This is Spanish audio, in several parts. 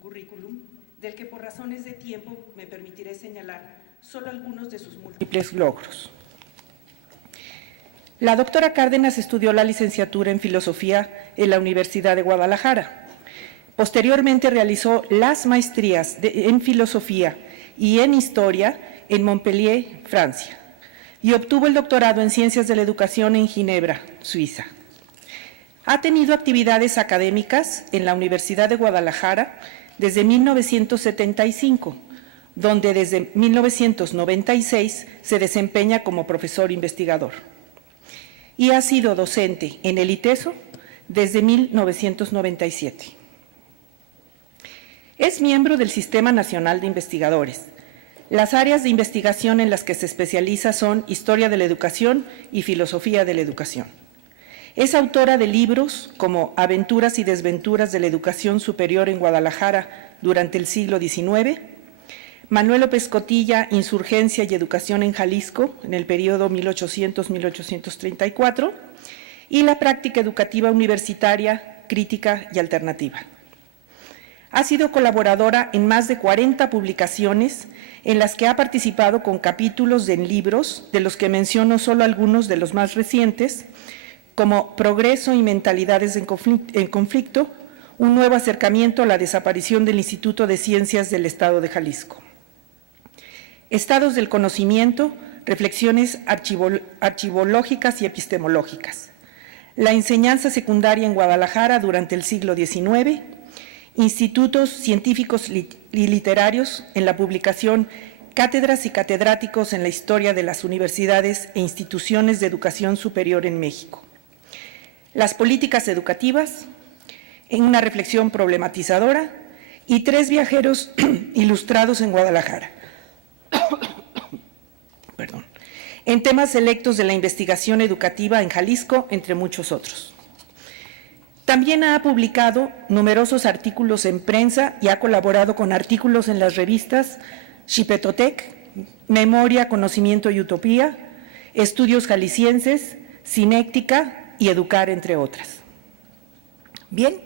currículum, del que por razones de tiempo me permitiré señalar solo algunos de sus múltiples logros. La doctora Cárdenas estudió la licenciatura en Filosofía en la Universidad de Guadalajara. Posteriormente realizó las maestrías en Filosofía y en Historia en Montpellier, Francia, y obtuvo el doctorado en Ciencias de la Educación en Ginebra, Suiza. Ha tenido actividades académicas en la Universidad de Guadalajara desde 1975, donde desde 1996 se desempeña como profesor investigador. Y ha sido docente en el ITESO desde 1997. Es miembro del Sistema Nacional de Investigadores. Las áreas de investigación en las que se especializa son Historia de la Educación y Filosofía de la Educación. Es autora de libros como Aventuras y desventuras de la educación superior en Guadalajara durante el siglo XIX, Manuel López Cotilla, Insurgencia y Educación en Jalisco, en el periodo 1800-1834, y la práctica educativa universitaria, crítica y alternativa. Ha sido colaboradora en más de 40 publicaciones en las que ha participado con capítulos en libros, de los que menciono solo algunos de los más recientes, como Progreso y mentalidades en conflicto, un nuevo acercamiento a la desaparición del Instituto de Ciencias del Estado de Jalisco. Estados del conocimiento, reflexiones archivológicas y epistemológicas. La enseñanza secundaria en Guadalajara durante el siglo XIX, institutos científicos y literarios en la publicación Cátedras y catedráticos en la historia de las universidades e instituciones de educación superior en México. Las políticas educativas, en una reflexión problematizadora, y 3 viajeros ilustrados en Guadalajara. Perdón. En temas selectos de la investigación educativa en Jalisco, entre muchos otros. También ha publicado numerosos artículos en prensa y ha colaborado con artículos en las revistas Xipetotec, Memoria, Conocimiento y Utopía, Estudios Jaliscienses, Cinéctica y Educar, entre otras. Bien,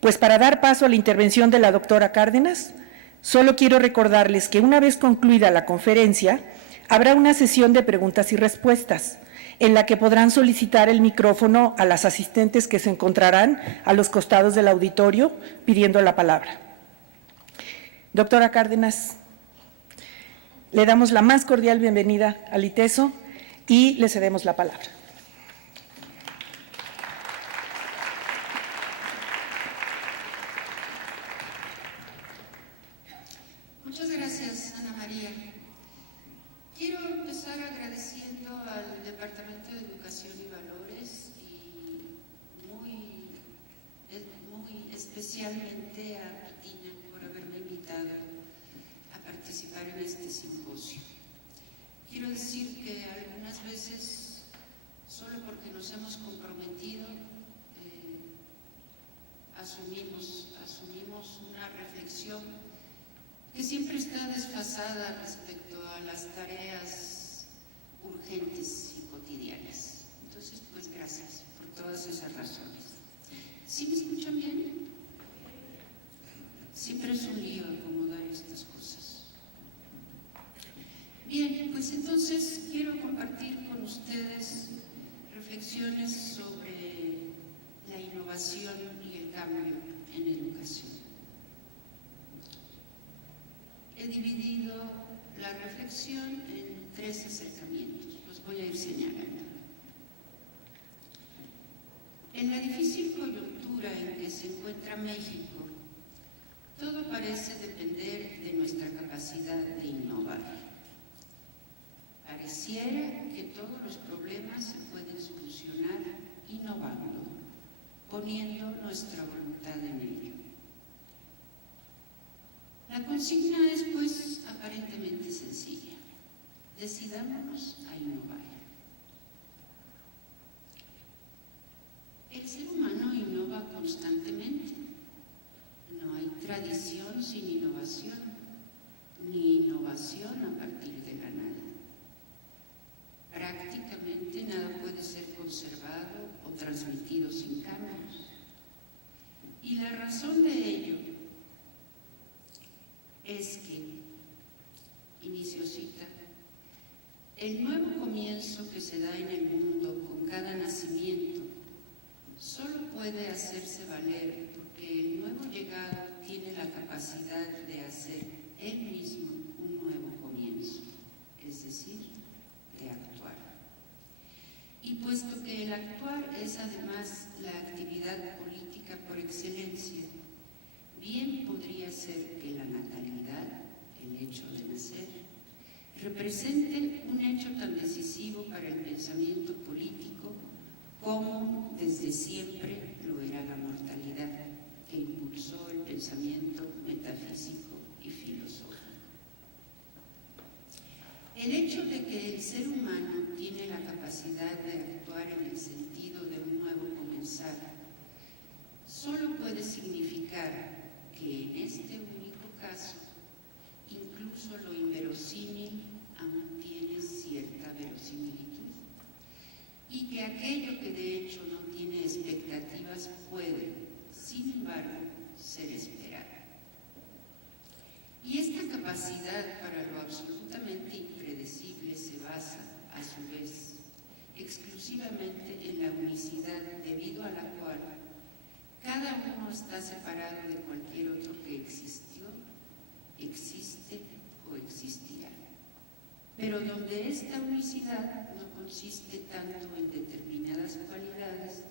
pues para dar paso a la intervención de la doctora Cárdenas, solo quiero recordarles que una vez concluida la conferencia, habrá una sesión de preguntas y respuestas, en la que podrán solicitar el micrófono a las asistentes que se encontrarán a los costados del auditorio pidiendo la palabra. Doctora Cárdenas, le damos la más cordial bienvenida al ITESO y le cedemos la palabra. Muchas gracias, Ana María. Quiero empezar agradeciendo al Departamento de Educación y Valores y muy especialmente a Tina por haberme invitado a participar en este simposio. Quiero decir que algunas veces, solo porque nos hemos comprometido, asumimos una reflexión que siempre está desfasada respecto a las tareas urgentes y cotidianas. Entonces, pues gracias por todas esas razones. ¿Sí me escuchan bien? Siempre es un lío acomodar estas cosas. Bien, pues entonces quiero compartir con ustedes reflexiones sobre la innovación y el cambio en educación. He dividido la reflexión en 3 acercamientos, los voy a ir señalando. En la difícil coyuntura en que se encuentra México, todo parece depender de nuestra capacidad de innovar. Pareciera que todos los problemas se pueden solucionar innovando, poniendo nuestra voluntad en ello. La consigna es, pues, aparentemente sencilla. Decidámonos a innovar. El ser humano innova constantemente. No hay tradición sin innovación, ni innovación a partir de la nada. Prácticamente nada puede ser conservado o transmitido sin cambios. Y la razón de ello puede hacerse valer porque el nuevo llegado tiene la capacidad de hacer él mismo un nuevo comienzo, es decir, de actuar. Y puesto que el actuar es además la actividad política por excelencia, bien podría ser que la natalidad, el hecho de nacer, represente un hecho tan decisivo para el pensamiento político como desde siempre lo era la mortalidad, que impulsó el pensamiento metafísico y filosófico. El hecho de que el ser humano tiene la capacidad de actuar en el sentido de un nuevo comenzar solo puede significar que en este único caso incluso lo inverosímil aún tiene cierta verosimilitud y que aquello que de hecho no tiene expectativas puede, sin embargo, ser esperado. Y esta capacidad para lo absolutamente impredecible se basa, a su vez, exclusivamente en la unicidad debido a la cual cada uno está separado de cualquier otro que existió, existe o existirá. Pero donde esta unicidad no consiste tanto en determinadas cualidades,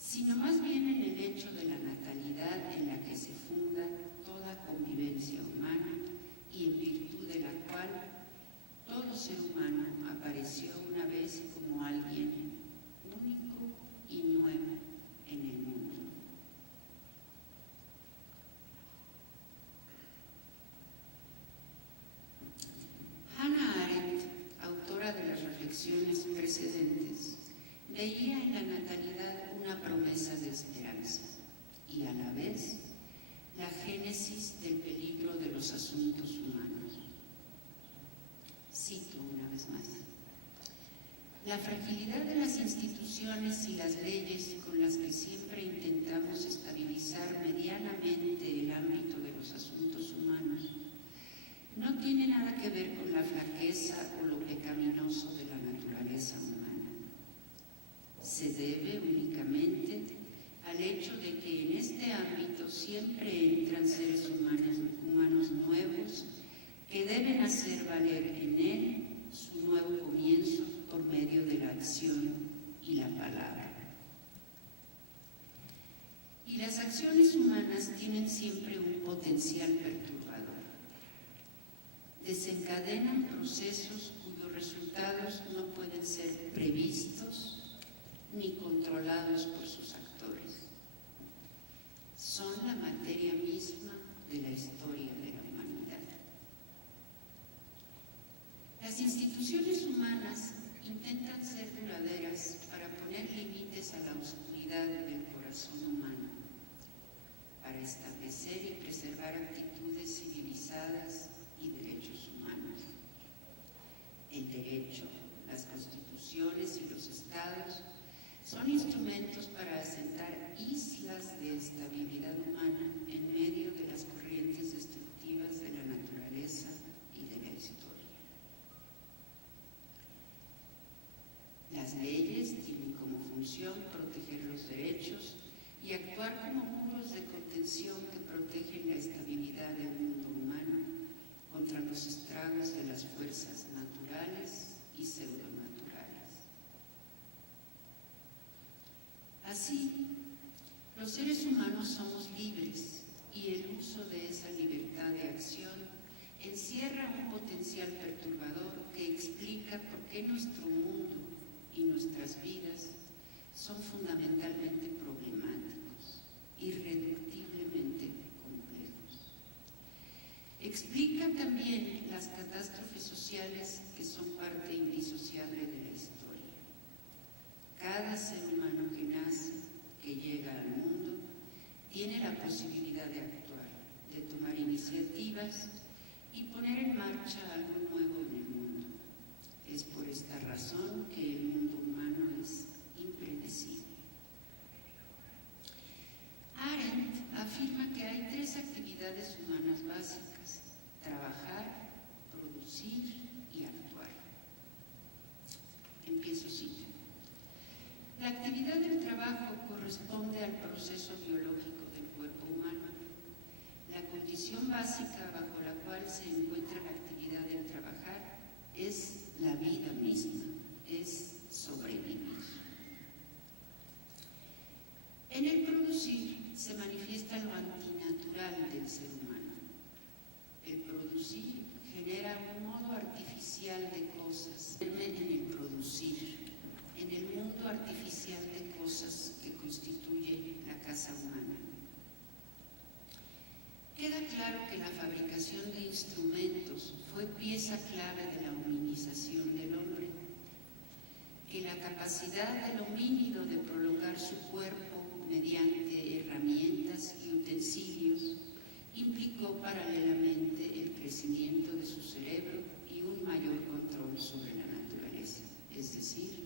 sino más bien en el hecho de la natalidad en la que se funda toda convivencia humana y en virtud de la cual todo ser humano apareció una vez como alguien único y nuevo en el mundo. Hannah Arendt, autora de las reflexiones precedentes, veía en la natalidad una promesa de esperanza y a la vez la génesis del peligro de los asuntos humanos. Cito una vez más: la fragilidad de las instituciones y las leyes con las que siempre intentamos estabilizar medianamente el ámbito de los asuntos humanos no tiene nada que ver con la flaqueza o lo pecaminoso de la naturaleza humana. Se debe únicamente al hecho de que en este ámbito siempre entran seres humanos nuevos que deben hacer valer en él su nuevo comienzo por medio de la acción y la palabra. Y las acciones humanas tienen siempre un potencial perturbador. Desencadenan procesos cuyos resultados no pueden ser previstos ni controlados por sus actores. Son la materia misma de la historia de la humanidad. Las instituciones humanas intentan ser duraderas para poner límites a la oscuridad del corazón humano, para establecer y preservar actitudes civilizadas y derechos humanos. El derecho, las constituciones y los estados son instrumentos para asentar islas de estabilidad humana en medio de las corrientes destructivas de la naturaleza y de la historia. Las leyes tienen como función proteger los derechos y actuar como muros de contención que protegen la estabilidad del mundo humano contra los estragos de las fuerzas naturales y pseudonaturales. Así, los seres humanos somos libres y el uso de esa libertad de acción encierra un potencial perturbador que explica por qué nuestro mundo y nuestras vidas son fundamentalmente problemáticos, irreductiblemente complejos. Explica también las catástrofes sociales que son parte indisociable de la historia. Cada ser humano que nace, que llega al mundo, tiene la posibilidad de actuar, de tomar iniciativas y poner en marcha algo nuevo en el mundo. Es por esta razón que el mundo humano es impredecible. Arendt afirma que hay tres actividades humanas básicas: trabajar, producir y actuar. Empiezo cita. La actividad del trabajo corresponde al proceso biológico del cuerpo humano. La condición básica bajo la cual se encuentra la actividad del trabajar es la vida misma, es sobrevivir. En el producir se manifiesta lo antinatural del ser humano. El producir genera un modo artificial de cosas. En el producir, en el mundo artificial de cosas que constituye la casa humana. Queda claro que la fabricación de instrumentos fue pieza clave de la humanización del hombre, que la capacidad del homínido de prolongar su cuerpo mediante herramientas y utensilios implicó paralelamente el crecimiento de su cerebro y un mayor control sobre la naturaleza, es decir,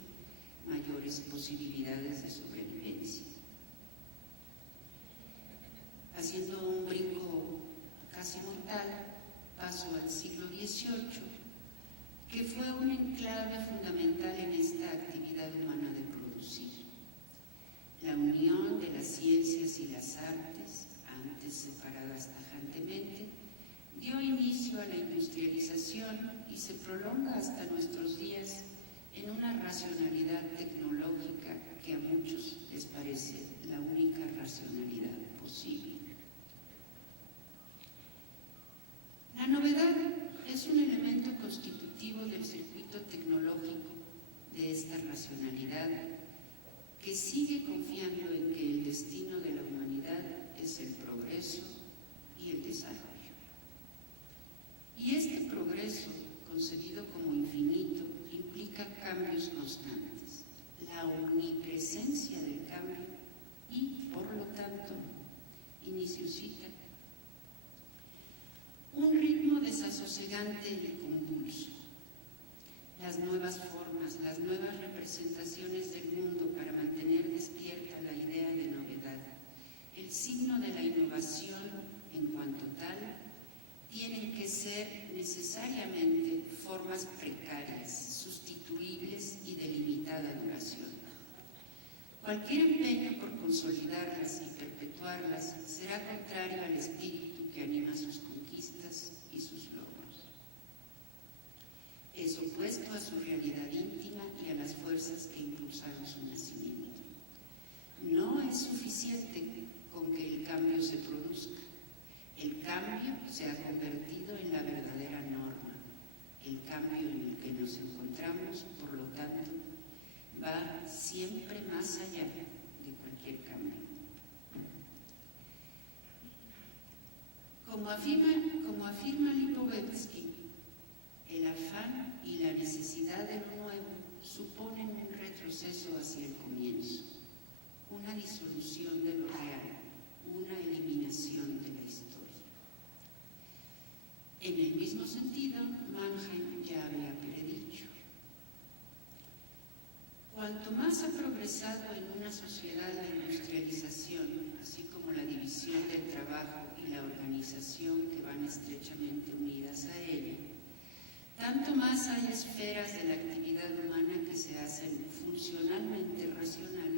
mayores posibilidades de sobrevivencia. Haciendo un brinco casi mortal, paso al siglo XVIII, que fue un enclave fundamental en esta actividad humana de producir. La unión de las ciencias y las artes, antes separadas tajantemente, dio inicio a la industrialización y se prolonga hasta nuestros días en una racionalidad tecnológica que a muchos les parece la única racionalidad posible. La novedad es un elemento constitutivo del circuito tecnológico de esta racionalidad que sigue confiando en que el destino de la humanidad es el progreso y el desarrollo. Y este progreso, concebido como infinito, implica cambios constantes, la omnipresencia del cambio y, por lo tanto, inicio cita, un ritmo desasosegante y convulso. Las nuevas formas, las nuevas representaciones del mundo para mantener despierta la idea de novedad, el signo de la innovación en cuanto tal, tienen que ser necesariamente formas precarias, sustituibles y de limitada duración. Cualquier empeño por consolidarlas y perpetuarlas será contrario al espíritu que anima sus conquistas y sus logros. Es opuesto a su realidad íntima y a las fuerzas que impulsaron su nacimiento. No es suficiente con que el cambio se produzca. El cambio se ha convertido en la verdadera norma. El cambio en el que nos encontramos, por lo tanto, va siempre más allá de cualquier cambio. Como afirma Lipovetsky, el afán y la necesidad de lo nuevo suponen un retroceso hacia el comienzo, una disolución de lo real, una eliminación de la historia. En el mismo sentido, Mannheim ya había predicho: cuanto más ha progresado en una sociedad la industrialización, así como la división del trabajo y la organización que van estrechamente unidas a ella, tanto más hay esferas de la actividad humana que se hacen funcionalmente racionales